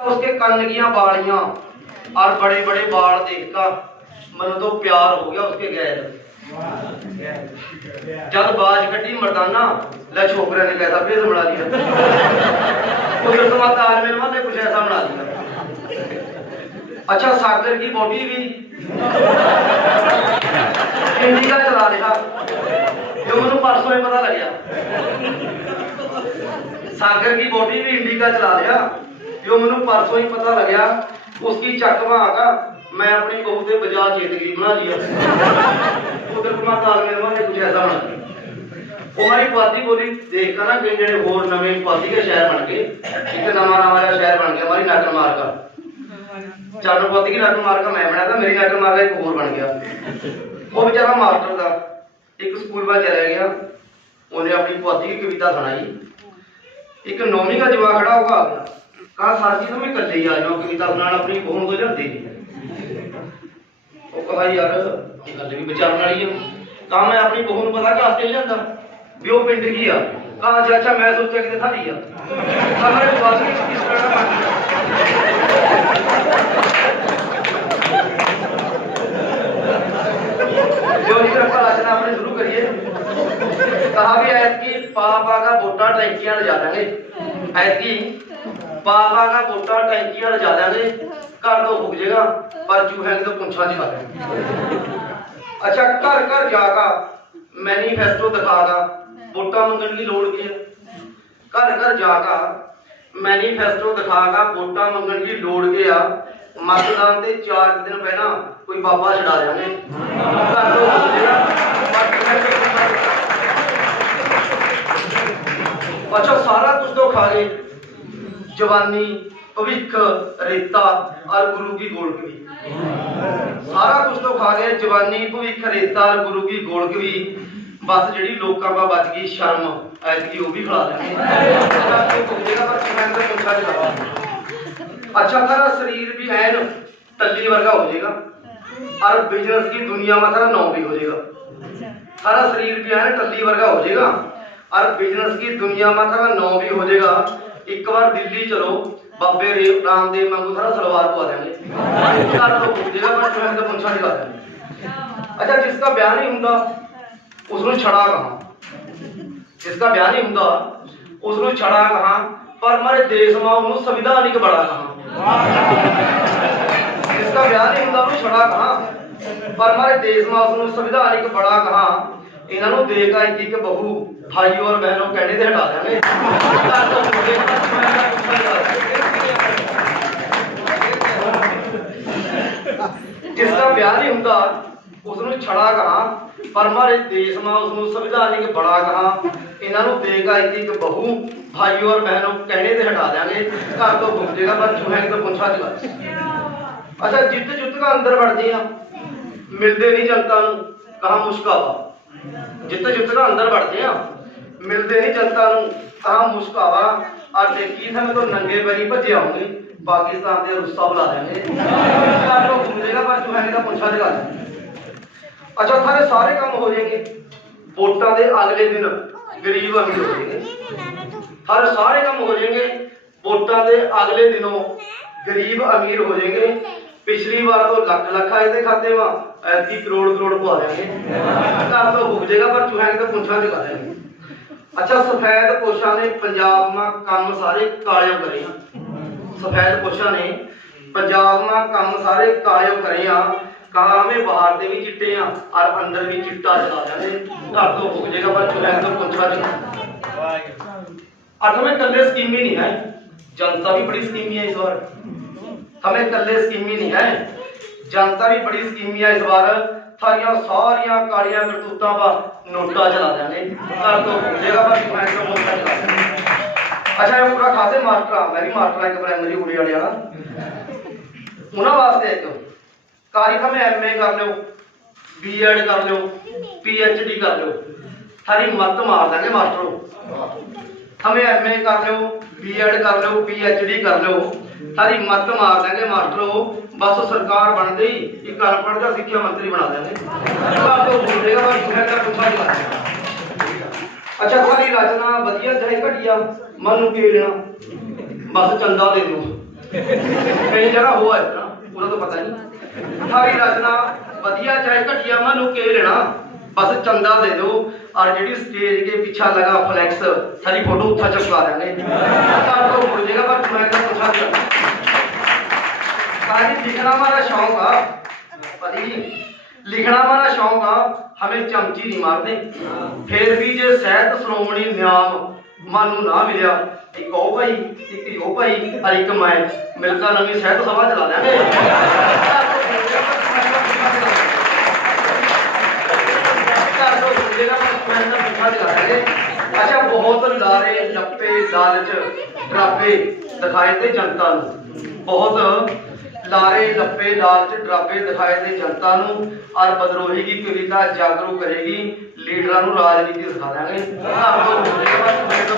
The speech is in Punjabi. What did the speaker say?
उसके कन्न की बालियां और बड़े बड़े बाल देखकर मन तो प्यार हो गया उसके गैर जब बाज कटी मर्दाना ले छोकरे ने कैसा भेद बना दिया कुदरत माता आलमीन ने कुछ ऐसा बना दिया अच्छा सागर की बॉडी भी इंडिका चला रहा जो मैंने परसों ही पता लग सागर की बॉडी भी इंडिका चला ਤੇ ਮੈਨੂੰ ਪਰਸੋਂ ਹੀ ਪਤਾ ਲੱਗਿਆ ਉਸकी ਚੱਕਵਾ ਆਗਾ ਮੈਂ ਆਪਣੀ ਕੋਹ ਦੇ ਬਜਾ ਜ਼ਿੰਦਗੀ ਬਣਾ ਲਿਆ ਉਧਰ ਪਰਮਾਤਮਾ ਮੇਰੇ ਮਨ ਨੇ ਕੁਝ ਐਸਾ ਬਣਾ ਦਿੱਤਾ ਉਹਮਾਰੀ ਪਾਤੀ ਬੋਲੀ, ਦੇਖਾ ਨਾ ਕਿ ਜਿਹੜੇ ਹੋਰ ਨਵੇਂ ਪਾਤੀ ਦੇ ਸ਼ਹਿਰ ਬਣ ਗਏ। ਇੱਕ ਨਵਾਂ ਨਵਾਂ ਸ਼ਹਿਰ ਬਣ ਗਿਆ ਹਮਾਰੀ ਨਾਟਕ ਮਾਰਕਾ ਚਾਰ ਪਾਤੀ ਦੀ ਨਾਟਕ ਮਾਰਕਾ ਮੈਂ ਬਣਾਇਆ ਮੇਰੀ ਨਾਟਕ ਮਾਰਕਾ ਇੱਕ ਹੋਰ ਬਣ ਗਿਆ। ਉਹ ਵਿਚਾਰਾ ਮਾਸਟਰ ਦਾ ਇੱਕ ਸਕੂਲ ਵੱਲ ਚਲਾ ਗਿਆ। ਉਹਨੇ ਆਪਣੀ ਪਾਤੀ ਦੀ ਕਵਿਤਾ ਸੁਣਾਈ। ਇੱਕ ਨੌਵੀਂ ਦਾ ਜਵਾਕ ਖੜਾ ਹੋਗਾ ਗਿਆ ਕਹਾ ਸਰ ਜੀ ਤੁਮ ਇਕੱਲੇ ਹੀ ਆ ਜਾਓ ਕਵਿਤਾ ਸੁਣਾਉਣ ਆਪਣੀ ਬਹੂ ਨੂੰ ਲਿਆਉਂਦੇ ਨਹੀਂ ਉਹ ਕਹਾ ਯਾਰ ਇਹ ਗੱਲ ਵੀ ਵਿਚਾਰਨ ਵਾਲੀ ਹੈ ਤਾਂ ਮੈਂ ਆਪਣੀ ਬਹੂ ਨੂੰ ਪਤਾ ਕਲਾਸ ਤੇ ਜਾਂਦਾ ਵੀ ਉਹ ਪਿੰਡ ਕੀ ਆ ਕਹਾ ਅੱਛਾ ਅੱਛਾ ਮੈਂ ਸੋਚਿਆ ਕਿਤੇ ਥਾਲੀ ਆ ਤਾਂ ਮੇਰੇ ਬਾਤ ਨਹੀਂ ਕਿਸ ਤਰ੍ਹਾਂ ਦਾ ਬਣ ਗਿਆ जो जी का आलोचना अपने शुरू करिए कहा भी ऐत की पापा का बोटा टैंकियां ले जा देंगे ऐत की ਬਾਬਾ ਦਾ ਪੁੱਤਰ ਟੈਂਕੀ ਵਾਲਾ ਜਾ ਲਾਂਗੇ ਘਰ ਤੋਂ ਫੁੱਕ ਜੇਗਾ ਪਰ ਜੂਹੇ ਤੋਂ ਪੁੰਛਾ ਨਹੀਂ ਮਾਰਦਾ ਅੱਛਾ ਘਰ ਘਰ ਜਾ ਕੇ ਮੈਨੀਫੈਸਟੋ ਦਿਖਾਗਾ ਵੋਟਾਂ ਮੰਗਣ ਦੀ ਲੋੜ ਕੀ ਹੈ ਘਰ ਘਰ ਜਾ ਕੇ ਮੈਨੀਫੈਸਟੋ ਦਿਖਾਗਾ ਵੋਟਾਂ ਮੰਗਣ ਦੀ ਲੋੜ ਕੀ ਆ? ਮਤਦਾਨ ਦੇ 4 ਦਿਨ ਪਹਿਲਾਂ ਕੋਈ ਬਾਬਾ ਛਡਾ ਜਾਣੇ ਘਰ ਅੱਛਾ ਸਾਰਾ ਕੁਝ ਤੋਂ ਖਾ ਗਏ जवानी भविख रेता और गुरु की गोलकवी। सारा कुछ तो खा गया, जवानी भविख रेता और गुरु की गोलकवी। बस जी लोगों बच गई शर्म, ऐतकी भी खिला अच्छा खरा शरीर भी ऐन तली वर्गा हो जाएगा और बिज़नेस की दुनिया में खरा नौ भी हो जाएगा। खरा शरीर भी ऐन टल्ली वर्गा हो जाएगा और बिज़नेस की दुनिया में खरा नौ भी हो जाएगा। ਇੱਕ ਵਾਰ ਦਿੱਲੀ ਚਲੋ, ਬਾਬੇ ਰੇ ਰਾਮਦੇਵ ਮੰਗੂ ਸਾਰਾ ਸਲਵਾਰ ਪਵਾ ਦੇਣਗੇ ਘਰ ਤੋਂ ਪੁੱਛੇਗਾ ਪਰ ਸ਼ਹਿਰ ਤੋਂ ਪੁੱਛਣਾ ਨਹੀਂ ਕਰਦਾ ਅੱਛਾ, ਜਿਸ ਦਾ ਵਿਆਹ ਨਹੀਂ ਹੁੰਦਾ ਉਸ ਨੂੰ ਛੜਾ ਕਹਾ। ਜਿਸ ਦਾ ਵਿਆਹ ਨਹੀਂ ਹੁੰਦਾ ਉਸ ਨੂੰ ਛੜਾ ਕਹਾ, ਪਰ ਮਾਰੇ ਦੇਸ਼ ਮਾ ਉਹਨੂੰ ਸੰਵਿਧਾਨਿਕ ਬੜਾ ਕਹਾ। ਜਿਸ ਦਾ ਵਿਆਹ ਨਹੀਂ ਹੁੰਦਾ, ਉਹਨੂੰ ਛੜਾ ਕਹਾ, ਪਰ ਮਾਰੇ ਦੇਸ਼ ਮਾ ਉਸ ਨੂੰ ਸੰਵਿਧਾਨਿਕ ਬੜਾ ਕਹਾ। ਇਹਨਾਂ ਨੂੰ ਦੇਖ ਆਈ ਇੱਕ ਬਹੂ ਭਾਈ ਔਰ ਬਹਿਨੋਂ ਕਹਿਣੇ ਤੇ ਹਟਾ ਦੇਣਗੇ ਘਰ ਤੋਂ ਜਿਸਦਾ ਵਿਆਹ ਨਹੀਂ ਹੁੰਦਾ ਉਸ ਨੂੰ ਛੜਾ ਕਹਾਂ ਪਰ ਮਾਰੇ ਦੇਸ਼ ਮਾ ਉਸ ਨੂੰ ਸੰਵਿਧਾਨਿਕ ਬੜਾ ਕਹਾਂ। ਇਹਨਾਂ ਨੂੰ ਦੇਖ ਆਈ ਕਿ ਇੱਕ ਬਹੂ ਭਾਈ ਔਰ ਬਹਿਨੋਂ ਕਹਿਣੇ ਤੇ ਹਟਾ ਦਿਆਂਗੇ। ਘਰ ਤੋਂ ਘੁੰਮ ਜਾਏਗਾ ਪਰ ਚੂਹੇ ਤੋਂ ਪੁੰਛਾ ਚਲਾ ਅੱਛਾ ਜਿੱਤ ਜੁੱਤ ਦਾ ਅੰਦਰ ਵੜਦੇ ਆ। ਮਿਲਦੇ ਨਹੀਂ ਜਨਤਾ ਨੂੰ, ਕਹਾ ਮੁਸ਼ਕਾਵਾ ਜਿੱਥੇ ਜਿੱਥੇ ਦਾ ਅੰਦਰ ਵੜਦੇ ਆ, ਮਿਲਦੇ ਨਹੀਂ ਜਨਤਾ ਨੂੰ, ਤਾਂ ਮੁਸ਼ਕਾਵਾ ਆ ਟੇਕੀ ਤਾਂ ਮੈਨੂੰ ਨੰਗੇ ਪੈਰੀ ਭੱਜੇ ਆਉਂਗੇ ਪਾਕਿਸਤਾਨ ਦੇ ਰੁੱਸਾ ਬੁਲਾ ਦੇਣਗੇ ਘਰ ਤੋਂ ਘੁੰਮਦੇਗਾ ਪਰ ਤੂੰ ਇਹਦਾ ਪੁੱਛਾ ਦੇ। ਗੱਲ ਅੱਛਾ ਥਾਰੇ ਸਾਰੇ ਕੰਮ ਹੋ ਜਾਣਗੇ। ਵੋਟਾਂ ਦੇ ਅਗਲੇ ਦਿਨ ਗਰੀਬ ਅਮੀਰ ਹੋ ਜਾਣਗੇ। ਥਾਰੇ ਸਾਰੇ ਕੰਮ ਹੋ ਜਾਣਗੇ। ਵੋਟਾਂ ਦੇ ਅਗਲੇ ਦਿਨੋਂ ਗਰੀਬ ਅਮੀਰ ਹੋ ਜਾਣਗੇ। ਪਿਛਲੀ ਵਾਰ ਤੋਂ ਲੱਖ ਲੱਖ ਆਏ ਤੇ ਖਾਤੇ ਵਾ ਐਤੀ ਕਰੋੜ ਕਰੋੜ ਪਾ ਦੇਣਗੇ ਘਰ ਤੋਂ ਭੁੱਖ ਜੇਗਾ, ਪਰ ਚੂਹਿਆਂ ਕਿਤੇ ਪੁੱਛਾਂ ਜਗਾ ਦੇਣਗੇ ਅੱਛਾ, ਸਫੈਦ ਪੋਸ਼ਾਂ ਨੇ ਪੰਜਾਬ ਮਾ ਕੰਮ ਸਾਰੇ ਕਾਲੇ ਕਰੇ ਸਫੈਦ ਪੋਸ਼ਾਂ ਨੇ ਪੰਜਾਬ ਮਾ ਕੰਮ ਸਾਰੇ ਕਾਲੇ ਕਰੇ ਆ। ਕਾਮੇ ਬਾਹਰ ਦੇ ਵੀ ਚਿੱਟੇ ਆ, ਔਰ ਅੰਦਰ ਵੀ ਚਿੱਟਾ ਚਲਾ ਜਾਂਦੇ ਘਰ ਤੋਂ ਭੁੱਖ ਜੇਗਾ, ਪਰ ਚੂਹਿਆਂ ਕਿਤੇ ਪੁੱਛਾਂ ਜਗਾ ਵਾਹਿਗੁਰੂ ਅੱਠਵੇਂ ਕੱਲੇ ਸਕੀਮੀ ਨਹੀਂ ਹੈ ਜਨਤਾ ਵੀ ਬੜੀ ਸਕੀਮੀ ਹੈ ਇਸ ਵਾਰ। ਹਮੇ ਕੱਲੇ ਸਕੀਮੀ ਨਹੀਂ ਹੈ। ਜਨਤਾ ਵੀ ਬੜੀ ਸਕੀਮੀ ਆ ਇਸ ਵਾਰ। ਸਾਰੀਆਂ ਸਾਰੀਆਂ ਕਾਲੀਆਂ ਕਰਤੂਤਾਂ ਵਾ ਨੋਟਾ ਚਲਾ ਦਾਂਗੇ ਘਰ ਤੋਂ ਜਗ੍ਹਾ ਪਰ ਮੈਂ ਤੋਂ ਨੋਟਾ ਚਲਾ ਅੱਛਾ ਇਹ ਪੂਰਾ ਖਾਸੇ ਮਾਸਟਰ ਆ ਮੈਂ ਵੀ ਮਾਸਟਰ ਆ ਇੱਕ ਪ੍ਰਾਇਮਰੀ ਕੁੜੀ ਵਾਲਿਆਂ ਦਾ ਉਹਨਾਂ ਵਾਸਤੇ ਇੱਕ। ਕਾਰਿਕਮ ਐਮਏ ਕਰ ਲਿਓ ਬੀਐਡ ਕਰ ਲਿਓ ਪੀਐਚਡੀ ਕਰ ਲਿਓ। ਸਾਰੀ ਮੱਤ ਮਾਰ ਦਾਂਗੇ ਮਾਸਟਰੋ। ਹਮੇ ਐਮਏ ਕਰ ਲਿਓ ਬੀਐਡ ਕਰ ਲਿਓ ਪੀਐਚਡੀ ਕਰ ਲਿਓ। ਸਾਰੀ ਮੱਤ ਮਾਰ ਦਾਂਗੇ ਮਾਸਟਰੋ, ਬਸ ਸਰਕਾਰ ਬਣਦੇ ਹੀ ਇੱਕ ਅਨਪੜ੍ਹ ਦਾ ਸਿੱਖਿਆ ਮੰਤਰੀ ਬਣਾ ਦਾਂਗੇ ਘਰ ਬੋਲੇਗਾ ਬਸ ਮੈਂ ਤਾਂ ਪੁੱਛਾ ਨਹੀਂ ਕਰਦਾ ਅੱਛਾ ਸਾਰੀ ਰਚਨਾ ਵਧੀਆ ਚਾਹੇ ਘਟੀਆ, ਮਨ ਨੂੰ ਕੀ ਲੈਣਾ ਬਸ ਚੰਦਾ ਦੇ ਦਿਓ। ਕਈ ਜਗ੍ਹਾ ਹੋ ਹੈ ਨਾ ਉਹਨਾਂ ਤੋਂ ਪਤਾ ਨਹੀਂ। ਸਾਰੀ ਰਚਨਾ ਵਧੀਆ ਚਾਹੇ ਘਟੀਆ, ਮੈਨੂੰ ਕੇ ਲੈਣਾ बस चंदा दे दो और जी स्टेज के पीछा लगा फ्लैक्स सारी फोटो उठा चपका देंगे आपको मुड़ जाएगा पर मैं क्या पूछा काजी लिखना हमारा शौक है पति जी लिखना हमारा शौक है हमें चमची नहीं मारते फिर भी जो सहित श्रोमणी न्याम मानू ना मिलया ਇੱਕ ਉਹ ਭਾਈ ਇੱਕ ਉਹ ਭਾਈ ਔਰ ਇੱਕ ਮੈਂ ਮਿਲਕਾ ਨਵੀਂ ਸਹਿਤ ਸਭਾ ਚਲਾ ਦੇਾਂਗੇ ਘਰ ਮੈਂ ਤਾਂ ਮਿੱਠਾ ਚਲਾ ਦਿਆਂਗੇ ਅੱਛਾ, ਬਹੁਤ ਲਾਰੇ ਲੱਪੇ ਲਾਲਚ ਡਰਾਬੇ ਦਿਖਾਏ ਤੇ ਜਨਤਾ ਨੂੰ। ਬਹੁਤ ਲਾਰੇ ਲੱਪੇ ਲਾਲਚ ਡਰਾਬੇ ਦਿਖਾਏ ਤੇ ਜਨਤਾ ਨੂੰ। ਔਰ ਬਦਰੋਹੀ ਦੀ ਕਵਿਤਾ ਜਾਗਰੂਕ ਕਰੇਗੀ, ਲੀਡਰਾਂ ਨੂੰ ਰਾਜਨੀਤੀ ਦਿਖਾ ਦਿਆਂਗੇ। ਘਰ ਤੋਂ ਬੋਲੇਗਾ ਬਸ